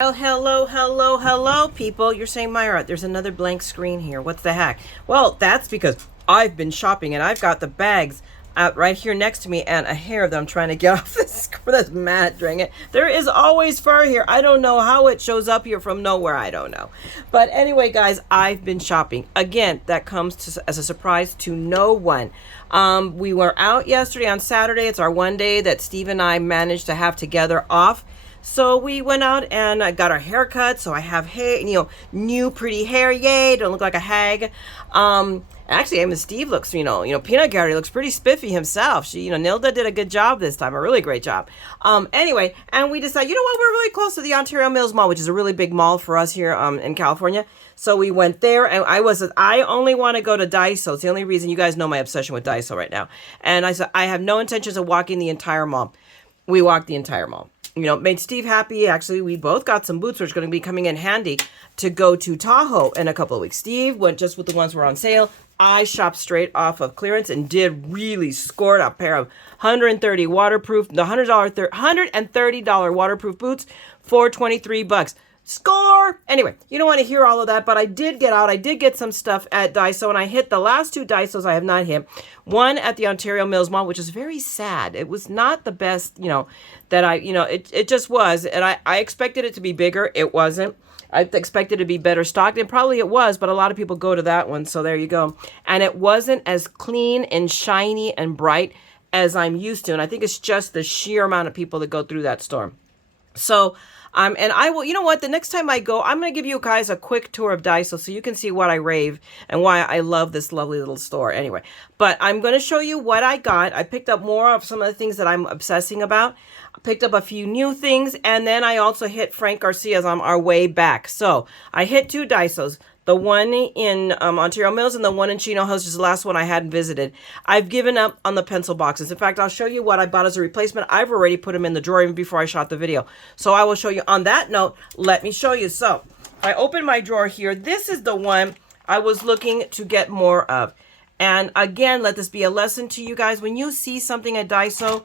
Well, hello, people. You're saying, Myra, there's another blank screen here. What's the heck? Well, that's because I've been shopping and I've got the bags out right here next to me and a hair that I'm trying to get off this mat, dang it. There is always fur here. I don't know how it shows up here from nowhere. I don't know. But anyway, guys, I've been shopping. Again, that comes as a surprise to no one. We were out yesterday on Saturday. It's our one day that Steve and I managed to have together off. So we went out and I got our hair cut. So I have hair, new pretty hair. Yay! Don't look like a hag. Actually, even Steve looks, Peanut Gallery looks pretty spiffy himself. Nilda did a good job this time, a really great job. Anyway, and we decided, we're really close to the Ontario Mills Mall, which is a really big mall for us here in California. So we went there, and I only want to go to Daiso. It's the only reason. You guys know my obsession with Daiso right now. And I said, I have no intentions of walking the entire mall. We walked the entire mall. Made Steve happy. Actually, we both got some boots, which are going to be coming in handy to go to Tahoe in a couple of weeks. Steve went just with the ones that were on sale. I shopped straight off of clearance and did really scored a pair of $130 waterproof boots for $23. Score! Anyway, you don't want to hear all of that, but I did get out. I did get some stuff at Daiso, and I hit the last two Daisos I have not hit. One at the Ontario Mills Mall, which is very sad. It was not the best, it just was. And I expected it to be bigger. It wasn't. I expected it to be better stocked, and probably it was, but a lot of people go to that one, so there you go. And it wasn't as clean and shiny and bright as I'm used to, and I think it's just the sheer amount of people that go through that store. So, and I will, the next time I go, I'm going to give you guys a quick tour of Daiso so you can see what I rave and why I love this lovely little store. Anyway, but I'm going to show you what I got. I picked up more of some of the things that I'm obsessing about. I picked up a few new things, and then I also hit Frank Garcia's on our way back. So I hit two Daisos. The one in Ontario Mills and the one in Chino Hills is the last one I hadn't visited. I've given up on the pencil boxes. In fact, I'll show you what I bought as a replacement. I've already put them in the drawer even before I shot the video. So I will show you. On that note, let me show you. So I opened my drawer here. This is the one I was looking to get more of. And again, let this be a lesson to you guys. When you see something at Daiso,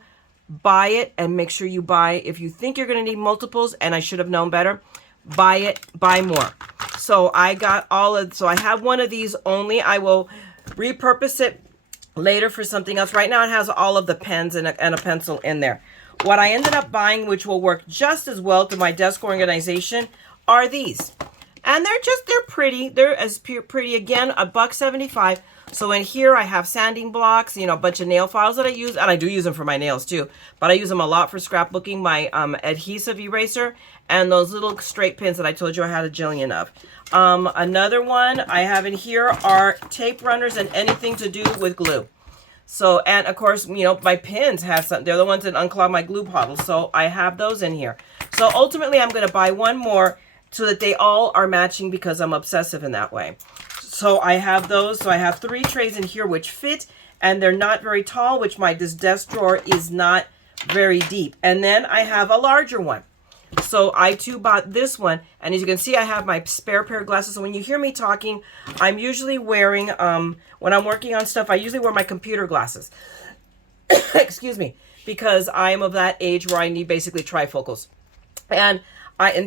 buy it and make sure you buy. If you think you're going to need multiples, and I should have known better, buy it, buy more. So I got so I have one of these only. I will repurpose it later for something else. Right now it has all of the pens and a pencil in there. What I ended up buying, which will work just as well to my desk organization, are these. And they're pretty. They're as pretty. Again, $1.75. So in here I have sanding blocks, a bunch of nail files that I use, and I do use them for my nails too, but I use them a lot for scrapbooking, my adhesive eraser, and those little straight pins that I told you I had a jillion of. Another one I have in here are tape runners and anything to do with glue. So, and of course, my pins have some, they're the ones that unclog my glue bottles, so I have those in here. So ultimately I'm going to buy one more so that they all are matching because I'm obsessive in that way. So I have those. So I have 3 trays in here which fit, and they're not very tall, which this desk drawer is not very deep. And then I have a larger one. So I too bought this one, and as you can see, I have my spare pair of glasses. So when you hear me talking, I'm usually wearing, when I'm working on stuff, I usually wear my computer glasses. Excuse me, because I am of that age where I need basically trifocals. And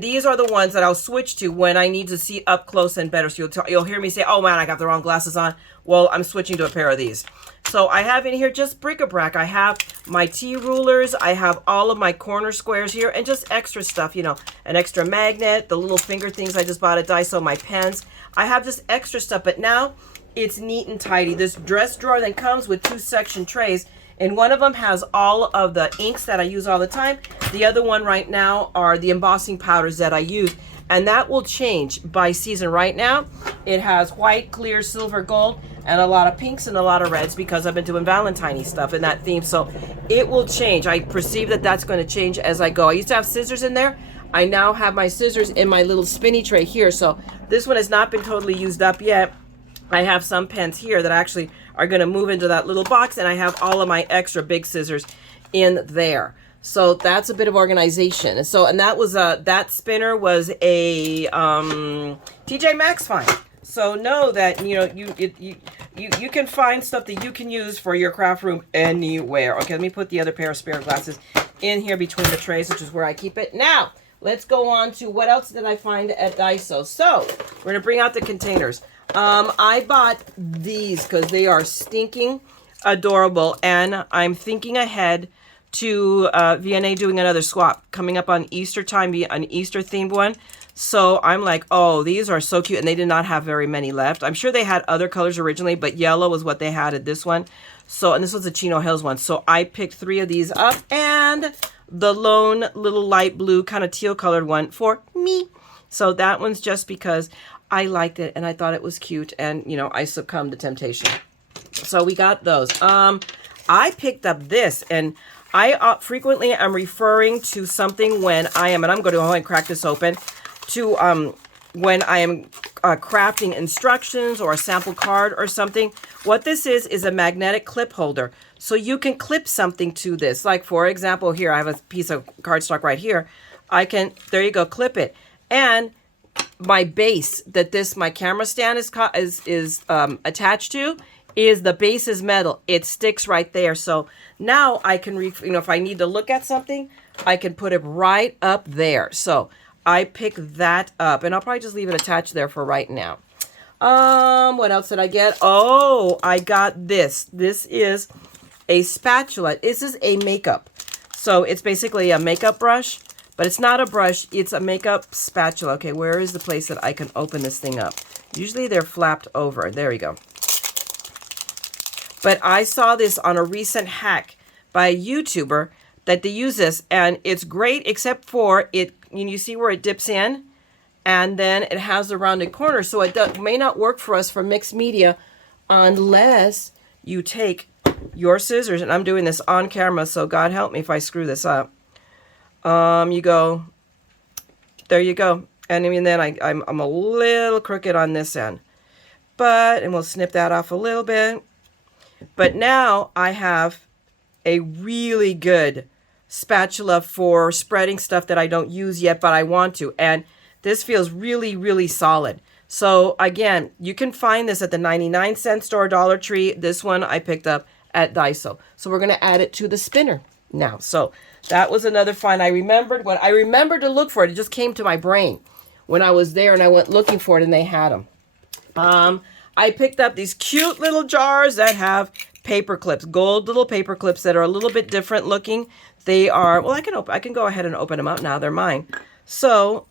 these are the ones that I'll switch to when I need to see up close and better. So you'll hear me say, oh man, I got the wrong glasses on. Well, I'm switching to a pair of these. So I have in here just bric-a-brac. I have my T-rulers. I have all of my corner squares here and just extra stuff, an extra magnet, the little finger things I just bought at Daiso, my pens. I have this extra stuff, but now it's neat and tidy. This dress drawer then comes with 2 section trays. And one of them has all of the inks that I use all the time. The other one right now are the embossing powders that I use. And that will change by season. Right now, it has white, clear, silver, gold, and a lot of pinks and a lot of reds because I've been doing Valentine-y stuff in that theme. So it will change. I perceive that that's going to change as I go. I used to have scissors in there. I now have my scissors in my little spinny tray here. So this one has not been totally used up yet. I have some pens here that actually are going to move into that little box, and I have all of my extra big scissors in there. So that's a bit of organization. And so, and that was that spinner was a TJ Maxx find. So know that you can find stuff that you can use for your craft room anywhere. Okay, let me put the other pair of spare glasses in here between the trays, which is where I keep it. Now, let's go on to what else did I find at Daiso. So we're going to bring out the containers. I bought these because they are stinking adorable, and I'm thinking ahead to VNA doing another swap coming up on Easter time, an Easter themed one. So I'm like, oh, these are so cute, and they did not have very many left. I'm sure they had other colors originally, but yellow was what they had at this one. So, and this was the Chino Hills one. So I picked 3 of these up, and the lone little light blue kind of teal colored one for me. So that one's just because I liked it and I thought it was cute, and you know, I succumbed to temptation. So we got those. I picked up this, and I frequently am referring to something when I am, and I'm going to go ahead and crack this open, to when I am crafting instructions or a sample card or something. What this is a magnetic clip holder. So you can clip something to this. Like for example, here I have a piece of cardstock right here. I can, there you go, clip it. And my base that my camera stand is attached to, is the base is metal. It sticks right there. So now I can, if I need to look at something, I can put it right up there. So I picked that up, and I'll probably just leave it attached there for right now. What else did I get? Oh, I got this. This is a spatula. This is a makeup. So it's basically a makeup brush, but it's not a brush. It's a makeup spatula. Okay, where is the place that I can open this thing up? Usually they're flapped over. There we go. But I saw this on a recent hack by a YouTuber that they use this, and it's great except for it. You see where it dips in, and then it has a rounded corner, so it may not work for us for mixed media unless you take your scissors, and I'm doing this on camera, so God help me if I screw this up. You go, there you go, and I mean, then I'm a little crooked on this end, and we'll snip that off a little bit. But now I have a really good spatula for spreading stuff that I don't use yet, but I want to. And this feels really, really solid. So again, you can find this at the 99-cent store, Dollar Tree. This one I picked up at Daiso. So we're going to add it to the spinner now. So that was another find. I remembered to look for it. It just came to my brain when I was there, and I went looking for it, and they had them. I picked up these cute little jars that have paper clips, gold little paper clips that are a little bit different looking. They are, well, I can go ahead and open them up now. They're mine. So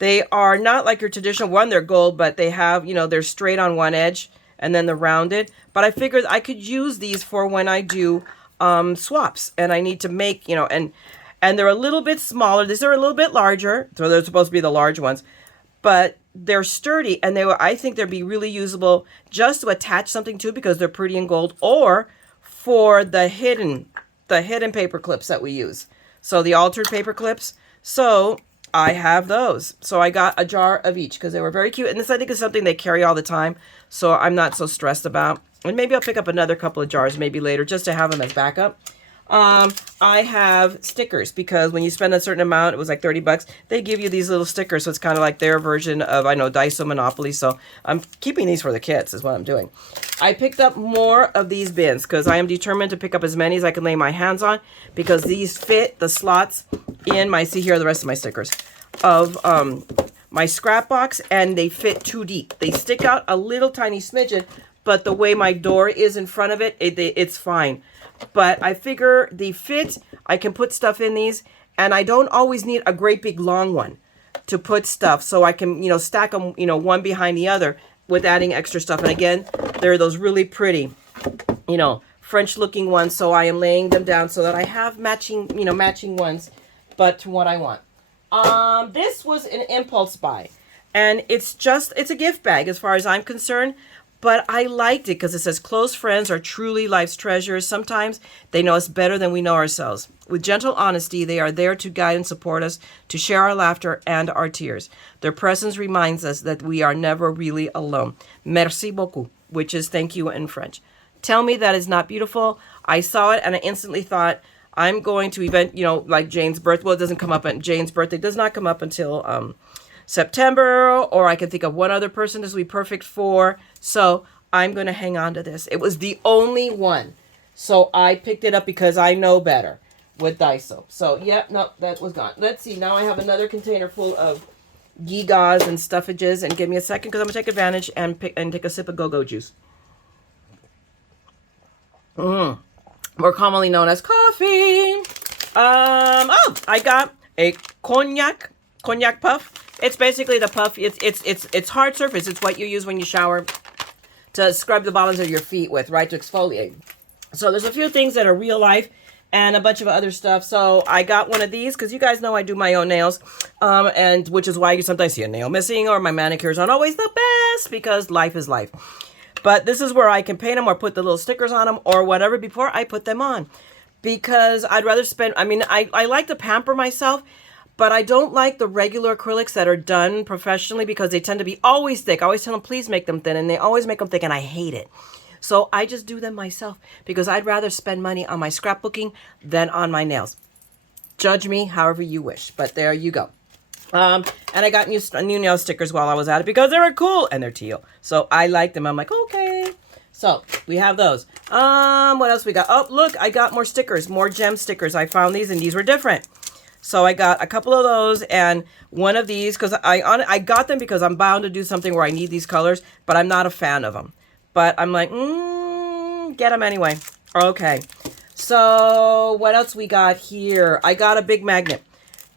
they are not like your traditional one. They're gold, but they have, they're straight on one edge and then they're rounded. But I figured I could use these for when I do swaps, and I need to make, and they're a little bit smaller. These are a little bit larger. So they're supposed to be the large ones, but they're sturdy, and I think they'd be really usable just to attach something to, because they're pretty in gold, or for the hidden paper clips that we use. So the altered paper clips. So I have those. So I got a jar of each because they were very cute. And this, I think, is something they carry all the time, so I'm not so stressed about. And maybe I'll pick up another couple of jars maybe later just to have them as backup. I have stickers, because when you spend a certain amount, it was like 30 bucks, they give you these little stickers. So it's kind of like their version of, I know, Daiso Monopoly. So I'm keeping these for the kids is what I'm doing. I picked up more of these bins because I am determined to pick up as many as I can lay my hands on, because these fit the slots in my, see here are the rest of my stickers, of my scrap box, and they fit too deep. They stick out a little tiny smidgen, but the way my door is in front of it, it's fine. But I figure they fit. I can put stuff in these, and I don't always need a great big long one to put stuff. So I can, stack them, one behind the other with adding extra stuff. And again, they're those really pretty, French looking ones. So I am laying them down so that I have matching, matching ones, but to what I want. This was an impulse buy, and it's a gift bag as far as I'm concerned. But I liked it because it says close friends are truly life's treasures. Sometimes they know us better than we know ourselves. With gentle honesty, they are there to guide and support us, to share our laughter and our tears. Their presence reminds us that we are never really alone. Merci beaucoup, which is thank you in French. Tell me that is not beautiful. I saw it and I instantly thought, I'm going to like Jane's birthday. Well, it doesn't come up, Jane's birthday does not come up until September, or I can think of one other person this will be perfect for. So I'm going to hang on to this. It was the only one. So I picked it up because I know better. with Daiso. So, yep, no, that was gone. Let's see. Now I have another container full of gigas and stuffages. And give me a second because I'm going to take advantage and take a sip of go-go juice. More commonly known as coffee. Oh, I got a cognac puff. It's basically the puff. It's hard surface. It's what you use when you shower to scrub the bottoms of your feet with, right? To exfoliate. So there's a few things that are real life and a bunch of other stuff. So I got one of these because you guys know I do my own nails, and which is why you sometimes see a nail missing or my manicures aren't always the best because life is life. But this is where I can paint them or put the little stickers on them or whatever before I put them on. Because I'd rather spend, I mean, I like to pamper myself, but I don't like the regular acrylics that are done professionally because they tend to be always thick. I always tell them, please make them thin, and they always make them thick, and I hate it. So I just do them myself because I'd rather spend money on my scrapbooking than on my nails. Judge me however you wish, but there you go. And I got new nail stickers while I was at it because they were cool and they're teal. So I like them. I'm like, okay. So we have those. What else we got? Oh, look, I got more stickers, more gem stickers. I found these and these were different. So I got a couple of those and one of these because I got them because I'm bound to do something where I need these colors, but I'm not a fan of them. But I'm like, get them anyway. Okay. So what else we got here? I got a big magnet.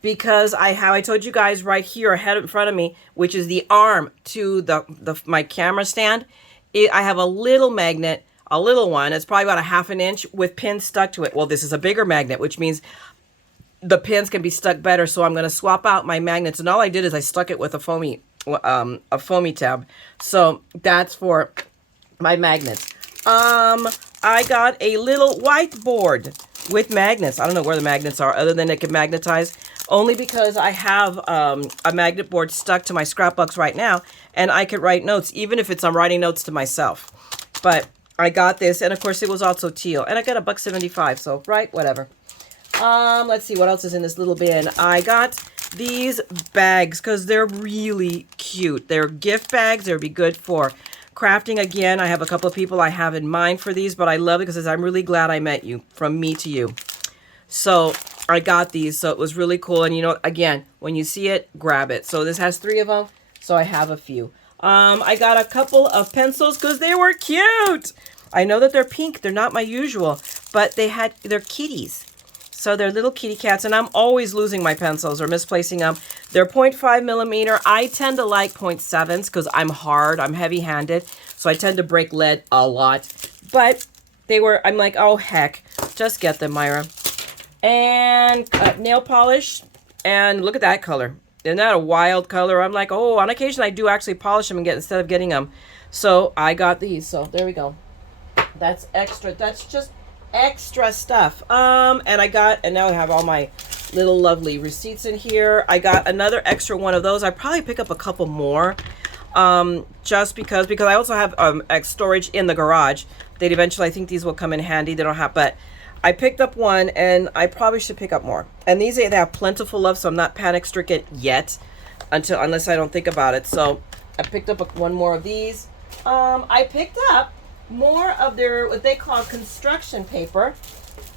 Because I told you guys right here ahead in front of me, which is the arm to my camera stand. I have a little magnet, a little one. It's probably about a ½ inch with pins stuck to it. Well, this is a bigger magnet, which means the pins can be stuck better. So I'm going to swap out my magnets. And all I did is I stuck it with a foamy tab. So that's for my magnets. I got a little whiteboard with magnets. I don't know where the magnets are other than it can magnetize. Only because I have a magnet board stuck to my scrapbooks right now, and I could write notes, even if I'm writing notes to myself. But I got this, and of course it was also teal, and I got $1.75, so right, whatever. Let's see what else is in this little bin. I got these bags because they're really cute. They're gift bags. They'll be good for crafting. Again, I have a couple of people I have in mind for these, but I love it because I'm really glad I met you, from me to you. So I got these, so it was really cool. And, you know, again, when you see it, grab it. So this has 3 of them, so I have a few. I got a couple of pencils because they were cute. I know that they're pink. They're not my usual, but they're kitties. So they're little kitty cats, and I'm always losing my pencils or misplacing them. They're 0.5 millimeter. I tend to like 0.7s because I'm hard. I'm heavy-handed, so I tend to break lead a lot. But I'm like, oh, heck. Just get them, Myra. And nail polish, and look at that color. Isn't that a wild color? I'm like, oh, on occasion I do actually polish them instead of getting them. So I got these. So there we go. That's extra. That's just extra stuff. And now I have all my little lovely receipts in here. I got another extra one of those. I probably pick up a couple more, just because I also have storage in the garage. They'd eventually, I think these will come in handy. They don't have, but I picked up one, and I probably should pick up more. And they have plentiful of, so I'm not panic-stricken yet, unless I don't think about it. So I picked up one more of these. I picked up more of their, what they call construction paper.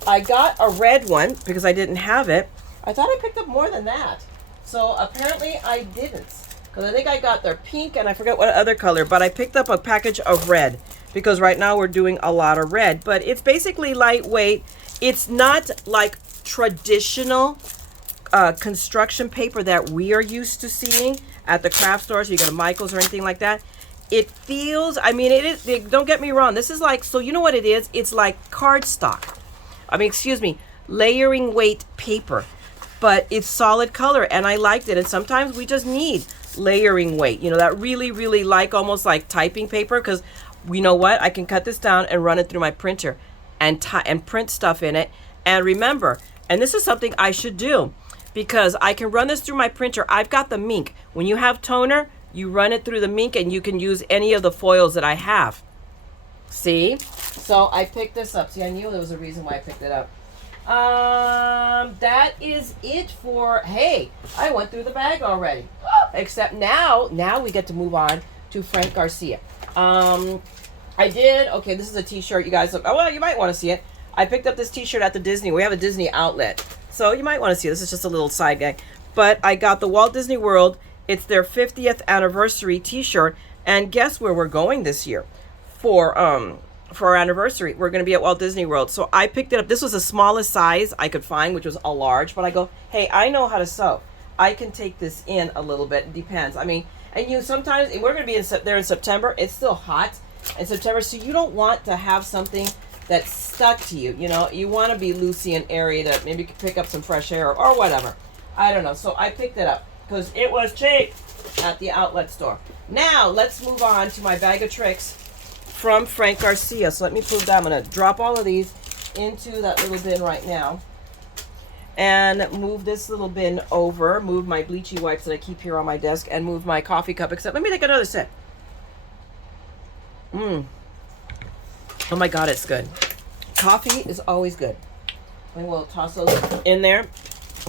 I got a red one because I didn't have it. I thought I picked up more than that. So apparently I didn't. Because I think I got their pink, and I forget what other color, but I picked up a package of red. Because right now we're doing a lot of red, but it's basically lightweight. It's not like traditional construction paper that we are used to seeing at the craft stores. You go to Michael's or anything like that. It feels, I mean, it is, don't get me wrong. This is like, so you know what it is? It's like cardstock. Layering weight paper. But it's solid color, and I liked it. And sometimes we just need layering weight. You know, that really, really almost like typing paper, because you know what? I can cut this down and run it through my printer and print stuff in it. And remember, and this is something I should do, because I can run this through my printer. I've got the Mink. When you have toner, you run it through the Mink, and you can use any of the foils that I have. See? So I picked this up. See, I knew there was a reason why I picked it up. That is it for, hey, I went through the bag already. Except now we get to move on to Frank Garcia. I did, okay, this is a t-shirt, you guys look, oh, well, you might want to see it. I picked up this t-shirt at the Disney. We have a Disney outlet. So you might want to see. This is just a little side gag. But I got the Walt Disney World. It's their 50th anniversary t-shirt. And guess where we're going this year for our anniversary? We're going to be at Walt Disney World. So I picked it up. This was the smallest size I could find, which was a large. But I go, hey, I know how to sew. I can take this in a little bit. It depends. I mean, and you sometimes, we're going to be there in September. It's still hot in September. So you don't want to have something that's stuck to you. You know, you want to be loosey and airy to maybe pick up some fresh air or whatever. I don't know. So I picked it up because it was cheap at the outlet store. Now let's move on to my bag of tricks from Frank Garcia. So let me prove that. I'm going to drop all of these into that little bin right now. And move this little bin over. Move my bleachy wipes that I keep here on my desk. And move my coffee cup. Except let me take another sip. Oh my God, it's good. Coffee is always good. And we'll toss those in there.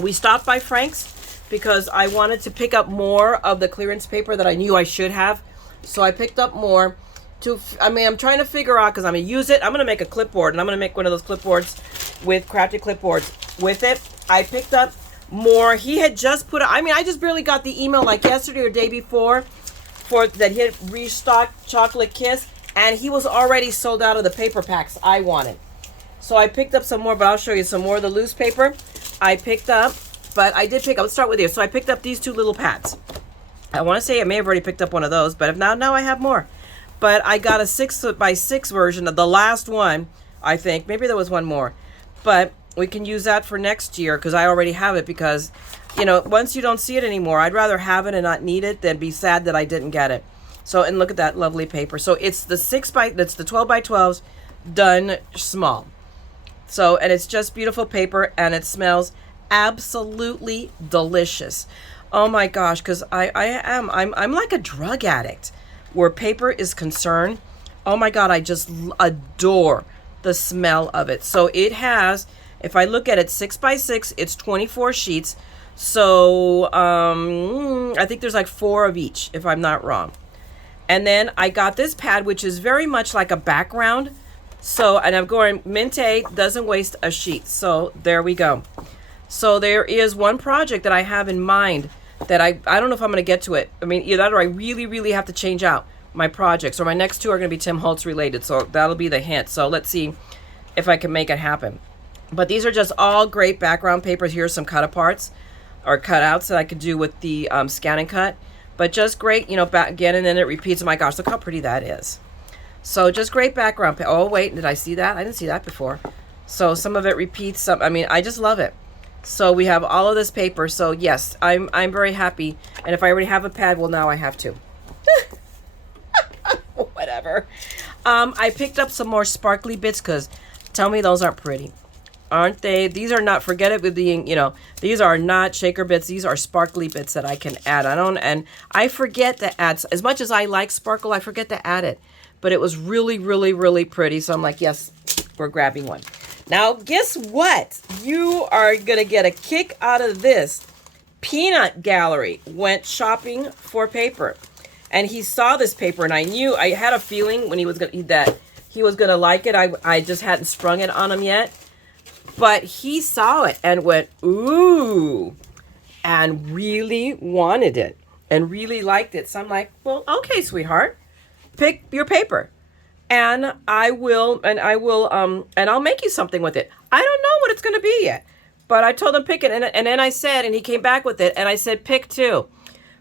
We stopped by Frank's because I wanted to pick up more of the clearance paper that I knew I should have. So I picked up more. I'm trying to figure out, because I'm going to use it. I'm going to make a clipboard, and I'm going to make one of those clipboards with crafted clipboards with it. I picked up more. He had just I just barely got the email like yesterday or day before that he had restocked Chocolate Kiss, and he was already sold out of the paper packs I wanted. So I picked up some more, but I'll show you some more of the loose paper I picked up. But I did pick up, let's start with here. So I picked up these two little pads. I want to say I may have already picked up one of those, but if not, now I have more. But I got a 6x6 version of the last one, I think. Maybe there was one more. But we can use that for next year because I already have it, because, you know, once you don't see it anymore, I'd rather have it and not need it than be sad that I didn't get it. So, and look at that lovely paper. So it's the 12x12s done small. So, and it's just beautiful paper, and it smells absolutely delicious. Oh my gosh, because I'm like a drug addict where paper is concerned. Oh my God, I just adore the smell of it. So it has, if I look at it, 6x6, it's 24 sheets. So I think there's like 4 of each, if I'm not wrong. And then I got this pad, which is very much like a background. So, and I'm going, Minte doesn't waste a sheet. So there we go. So there is one project that I have in mind that I don't know if I'm going to get to it. I mean, either that or I really, really have to change out my projects. Or my next two are going to be Tim Holtz related. So that'll be the hint. So let's see if I can make it happen. But these are just all great background papers. Here's some cut-aparts or cutouts that I could do with the Scan and Cut. But just great, you know, back again, and then it repeats. Oh my gosh, look how pretty that is. So just great background. Oh, wait, did I see that? I didn't see that before. So some of it repeats. Some, I mean, I just love it. So we have all of this paper. So yes, I'm very happy. And if I already have a pad, well, now I have two. Whatever. I picked up some more sparkly bits because tell me those aren't pretty. Aren't they? These are not, forget it with being, you know, these are not shaker bits. These are sparkly bits that I can add. And I forget to add, as much as I like sparkle, I forget to add it. But it was really, really, really pretty. So I'm like, yes, we're grabbing one. Now, guess what? You are going to get a kick out of this. Peanut Gallery went shopping for paper. And he saw this paper, and I knew, I had a feeling when he was going to eat that he was going to like it. I just hadn't sprung it on him yet. But he saw it and went, ooh, and really wanted it and really liked it. So I'm like, well, okay, sweetheart, pick your paper. And I'll make you something with it. I don't know what it's going to be yet, but I told him pick it. And then I said, and he came back with it, and I said, pick 2.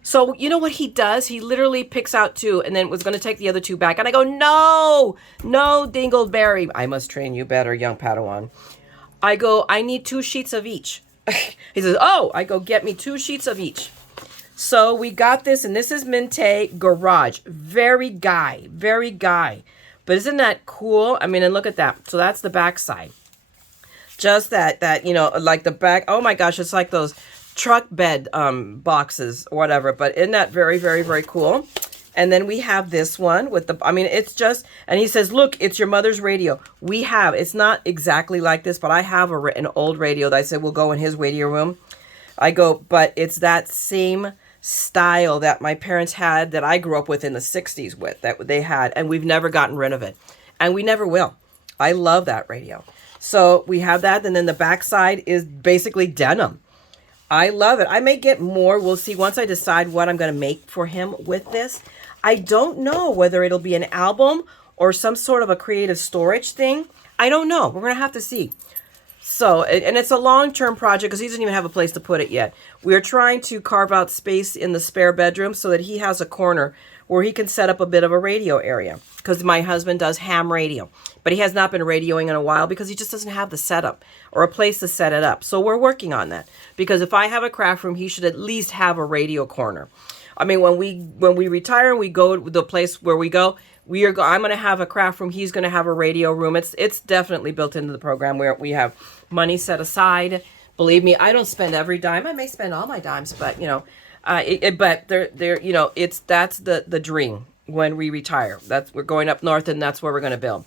So you know what he does? He literally picks out 2 and then was going to take the other 2 back. And I go, no, Dingleberry. I must train you better, young Padawan. I go, I need 2 sheets of each. He says, oh, I go, get me 2 sheets of each. So we got this, and this is Minte Garage. Very guy. But isn't that cool? I mean, and look at that. So that's the back side. Just that, you know, like the back. Oh my gosh, it's like those truck bed boxes or whatever. But isn't that very, very, very cool? And then we have this one with the, I mean, it's just, and he says, look, it's your mother's radio. It's not exactly like this, but I have an old radio that I said will go in his radio room. I go, but it's that same style that my parents had that I grew up with in the 60s with, that they had, and we've never gotten rid of it. And we never will. I love that radio. So we have that. And then the back side is basically denim. I love it. I may get more. We'll see once I decide what I'm going to make for him with this. I don't know whether it'll be an album or some sort of a creative storage thing. I don't know. We're going to have to see. So, and it's a long-term project because he doesn't even have a place to put it yet. We are trying to carve out space in the spare bedroom so that he has a corner where he can set up a bit of a radio area, because my husband does ham radio, but he has not been radioing in a while because he just doesn't have the setup or a place to set it up. So we're working on that, because if I have a craft room, he should at least have a radio corner. I mean, when we retire and we go to the place where we go, I'm going to have a craft room. He's going to have a radio room. It's definitely built into the program where we have money set aside. Believe me, I don't spend every dime. I may spend all my dimes, but you know, but they're you know, that's the dream when we retire. We're going up north, and that's where we're going to build.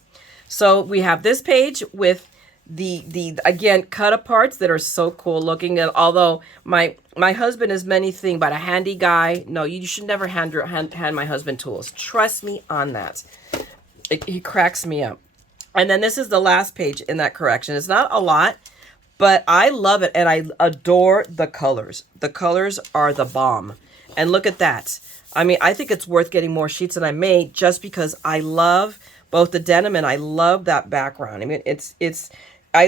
So we have this page with the again cut aparts that are so cool looking. And although my husband is many things, but a handy guy. No, you should never hand my husband tools. Trust me on that. He cracks me up. And then this is the last page in that correction. It's not a lot, but I love it, and I adore the colors. The colors are the bomb. And look at that. I mean, I think it's worth getting more sheets than I made, just because I love both the denim and I love that background. I mean,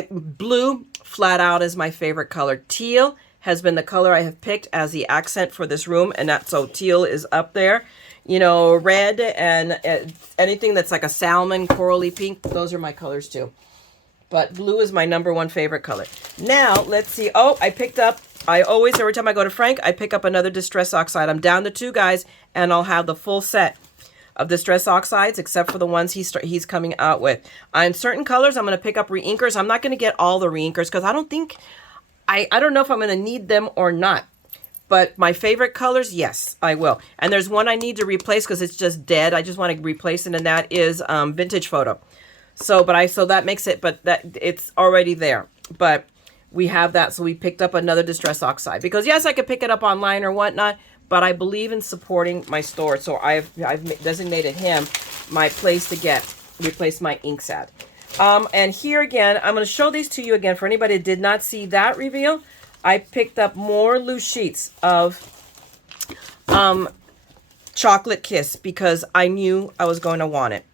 blue flat out is my favorite color. Teal has been the color I have picked as the accent for this room, and so teal is up there. You know, red and anything that's like a salmon, corally pink, those are my colors too. But blue is my #1 favorite color. Now, let's see. Oh, every time I go to Frank, I pick up another Distress Oxide. I'm down to 2 guys, and I'll have the full set of Distress Oxides, except for the ones he's coming out with. On certain colors, I'm going to pick up reinkers. I'm not going to get all the reinkers because I don't know if I'm going to need them or not. But my favorite colors, yes, I will. And there's one I need to replace because it's just dead. I just want to replace it, and that is Vintage Photo. So that makes it, but that it's already there. But we have that, so we picked up another Distress Oxide. Because yes, I could pick it up online or whatnot, but I believe in supporting my store. So I've designated him my place to replace my inks at. And here again, I'm going to show these to you again for anybody that did not see that reveal. I picked up more loose sheets of Chocolate Kiss because I knew I was going to want it.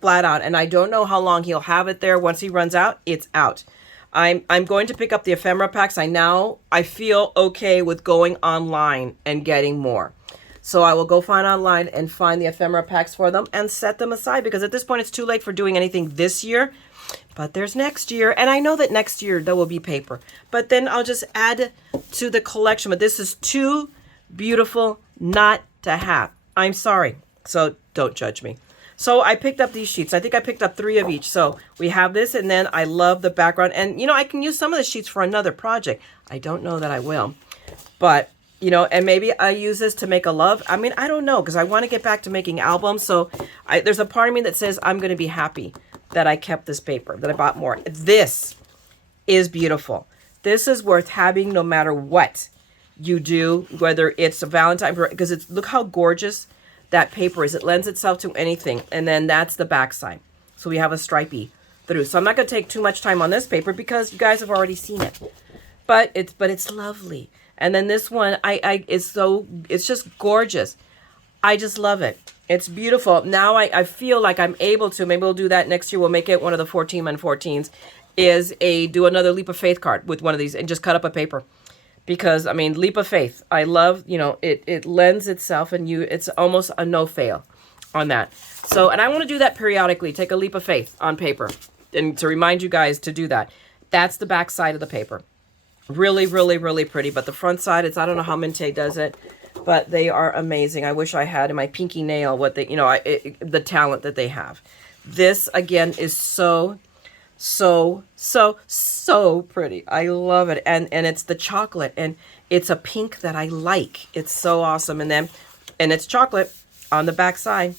Flat out. And I don't know how long he'll have it there. Once he runs out, it's out. I'm going to pick up the ephemera packs. I feel okay with going online and getting more. So I will go find online and find the ephemera packs for them and set them aside, because at this point it's too late for doing anything this year. But there's next year, and I know that next year there will be paper. But then I'll just add to the collection. But this is too beautiful not to have. I'm sorry. So don't judge me. So I picked up these sheets. I think I picked up 3 of each. So we have this, and then I love the background. And, you know, I can use some of the sheets for another project. I don't know that I will. But, you know, and maybe I use this to make a love. I mean, I don't know, because I want to get back to making albums. So there's a part of me that says I'm going to be happy that I kept this paper, that I bought more. This is beautiful. This is worth having no matter what you do, whether it's a Valentine, because look how gorgeous that paper is. It lends itself to anything. And then that's the back side. So we have a stripey through. So I'm not going to take too much time on this paper because you guys have already seen it. But it's lovely. And then this one, it's just gorgeous. I just love it. It's beautiful. Now I feel like I'm able to, maybe we'll do that next year. We'll make it one of the 14x14s, do another Leap of Faith card with one of these and just cut up a paper. Because, I mean, Leap of Faith, I love, you know, it lends itself, and it's almost a no fail on that. So, and I want to do that periodically, take a leap of faith on paper, and to remind you guys to do that. That's the back side of the paper. Really, really, really pretty. But the front side, I don't know how Minte does it, but they are amazing. I wish I had in my pinky nail the talent that they have. This, again, is so pretty. I love it. And it's the chocolate, and it's a pink that I like. It's so awesome. And it's chocolate on the back side.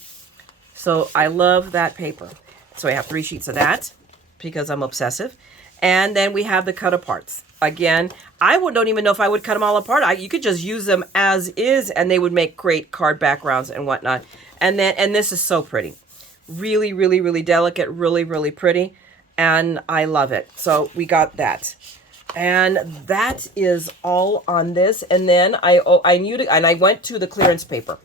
So I love that paper. So I have 3 sheets of that because I'm obsessive. And then we have the cut aparts. Again, don't even know if I would cut them all apart. You could just use them as is, and they would make great card backgrounds and whatnot. And this is so pretty. Really, really, really delicate. Really, really pretty. and I love it. So we got that. And that is all on this. And then I knew to, and I went to the clearance paper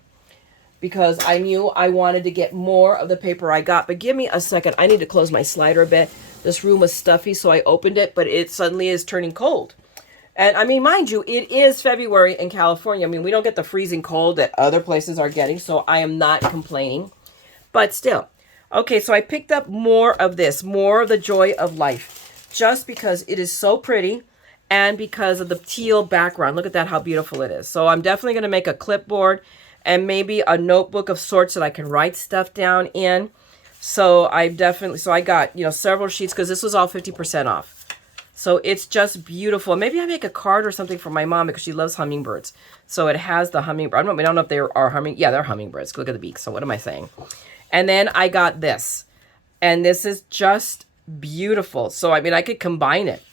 because I knew I wanted to get more of the paper I got. But give me a second. I need to close my slider a bit. This room was stuffy, so I opened it, but it suddenly is turning cold. And I mean, mind you, it is February in California. I mean, we don't get the freezing cold that other places are getting, so I am not complaining. But still. Okay, so I picked up more of this, more of the Joy of Life, just because it is so pretty and because of the teal background. Look at that, how beautiful it is. So I'm definitely going to make a clipboard and maybe a notebook of sorts that I can write stuff down in. So I got, several sheets because this was all 50% off. So it's just beautiful. Maybe I make a card or something for my mom because she loves hummingbirds. So it has the hummingbird. I don't know if they are yeah, they're hummingbirds. Look at the beak. So what am I saying? And then I got this. And this is just beautiful. So, I mean, I could combine it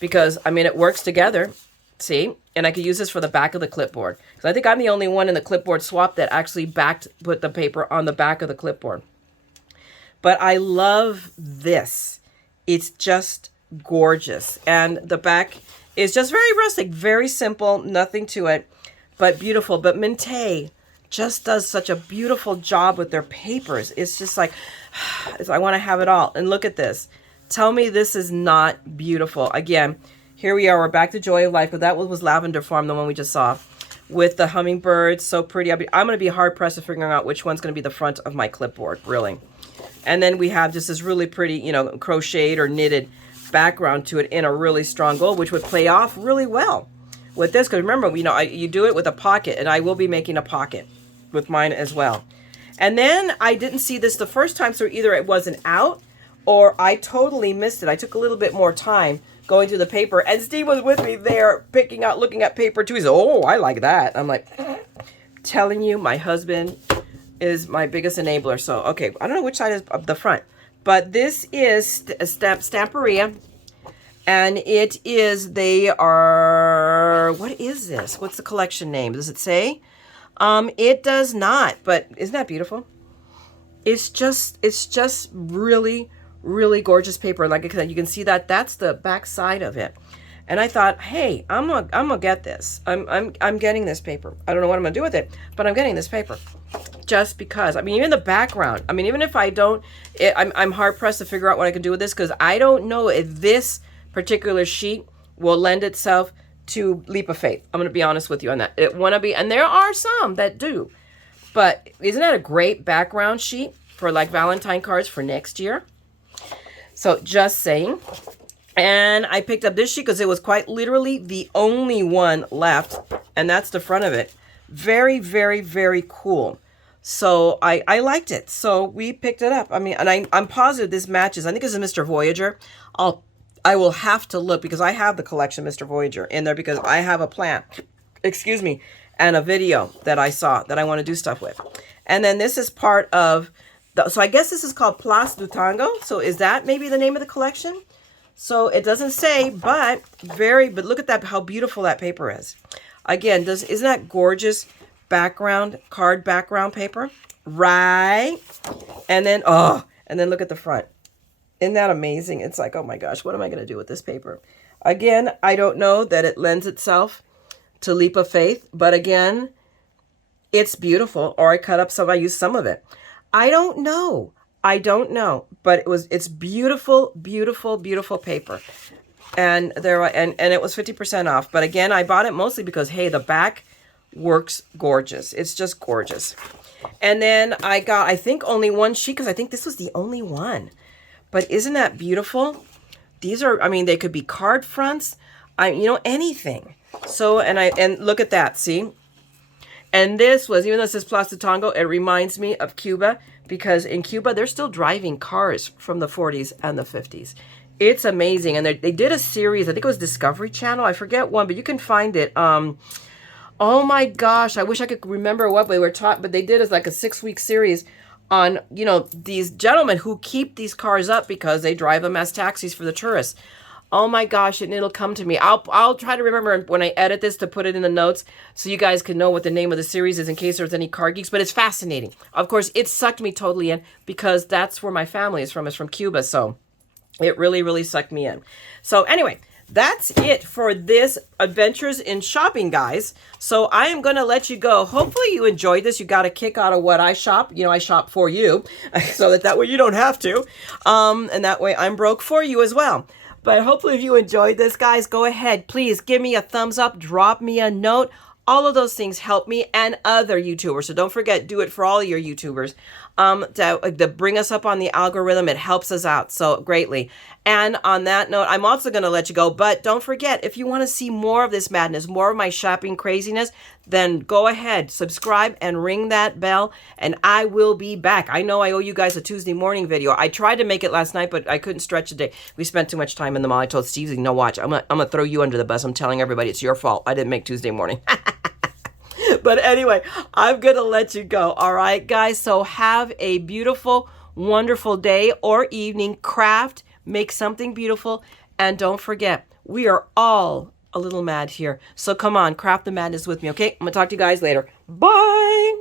because, I mean, it works together. See? And I could use this for the back of the clipboard. Because I think I'm the only one in the clipboard swap that actually put the paper on the back of the clipboard. But I love this. It's just gorgeous. And the back is just very rustic, very simple, nothing to it, but beautiful. But Mintay just does such a beautiful job with their papers. It's just like, I want to have it all. And look at this. Tell me this is not beautiful. Again, here we are. We're back to Joy of Life, because that was Lavender Farm, the one we just saw, with the hummingbirds. So pretty. I'm going to be hard-pressed to figuring out which one's going to be the front of my clipboard, really. And then we have just this really pretty, crocheted or knitted background to it in a really strong gold, which would play off really well with this. Because remember, you do it with a pocket, and I will be making a pocket with mine as well. And then I didn't see this the first time, so either it wasn't out or I totally missed it. I took a little bit more time going through the paper, and Steve was with me there looking at paper too. He said, "Oh, I like that." I'm like, telling you, my husband is my biggest enabler. So, okay, I don't know which side is up the front, but this is Stamperia, and it is, what is this? What's the collection name? Does it say? It does not, but isn't that beautiful? It's just really, really gorgeous paper. Like I said, you can see that's the back side of it. And I thought, hey, I'm gonna get this. I'm getting this paper. I don't know what I'm gonna do with it, but I'm getting this paper. Just because. I mean, even the background. I mean, even if I don't, I'm hard pressed to figure out what I can do with this, because I don't know if this particular sheet will lend itself to Leap of Faith. I'm going to be honest with you on that. And there are some that do. But isn't that a great background sheet for like Valentine cards for next year? So just saying. And I picked up this sheet because it was quite literally the only one left. And that's the front of it. Very, very, very cool. So I liked it. So we picked it up. I mean, and I'm positive this matches. I think it's a Mr. Voyager. I will have to look, because I have the collection Mr. Voyager in there, because I have a plant, and a video that I saw that I want to do stuff with. And then this is part of, so I guess this is called Place du Tango. So is that maybe the name of the collection? So it doesn't say, but look at that, how beautiful that paper is. Again, isn't that gorgeous card background paper? Right? And then look at the front. Isn't that amazing? It's like, oh my gosh, what am I going to do with this paper? Again, I don't know that it lends itself to Leap of Faith, but again, it's beautiful. Or I used some of it. I don't know, but it's beautiful, beautiful, beautiful paper. And it was 50% off. But again, I bought it mostly because, hey, the back works gorgeous. It's just gorgeous. And then I got, I think, only one sheet, because I think this was the only one. But isn't that beautiful? These are, I mean, they could be card fronts, anything. So, and look at that, see? And this was, even though it says Place du Tango, it reminds me of Cuba, because in Cuba, they're still driving cars from the 40s and the 50s. It's amazing. And they did a series, I think it was Discovery Channel, I forget one, but you can find it. Oh my gosh, I wish I could remember what they were taught, but they did as like a 6-week series on, these gentlemen who keep these cars up because they drive them as taxis for the tourists. Oh my gosh, and it'll come to me. I'll try to remember when I edit this to put it in the notes so you guys can know what the name of the series is in case there's any car geeks, but it's fascinating. Of course, it sucked me totally in because that's where my family is from Cuba, so It really, really sucked me in. So anyway, that's it for this Adventures in Shopping, guys. So I am going to let you go. Hopefully you enjoyed this. You got a kick out of what I shop. You know, I shop for you so that way you don't have to. And that way I'm broke for you as well. But hopefully if you enjoyed this, guys, go ahead. Please give me a thumbs up. Drop me a note. All of those things help me and other YouTubers. So don't forget, do it for all of your YouTubers. To bring us up on the algorithm. It helps us out so greatly. And on that note, I'm also going to let you go. But don't forget, if you want to see more of this madness, more of my shopping craziness, then go ahead, subscribe and ring that bell, and I will be back. I know I owe you guys a Tuesday morning video. I tried to make it last night, but I couldn't stretch the day. We spent too much time in the mall. I told Steve, no, watch, I'm gonna throw you under the bus. I'm telling everybody it's your fault. I didn't make Tuesday morning. But anyway, I'm going to let you go. All right, guys. So have a beautiful, wonderful day or evening. Craft, make something beautiful. And don't forget, we are all a little mad here. So come on, craft the madness with me, okay? I'm going to talk to you guys later. Bye.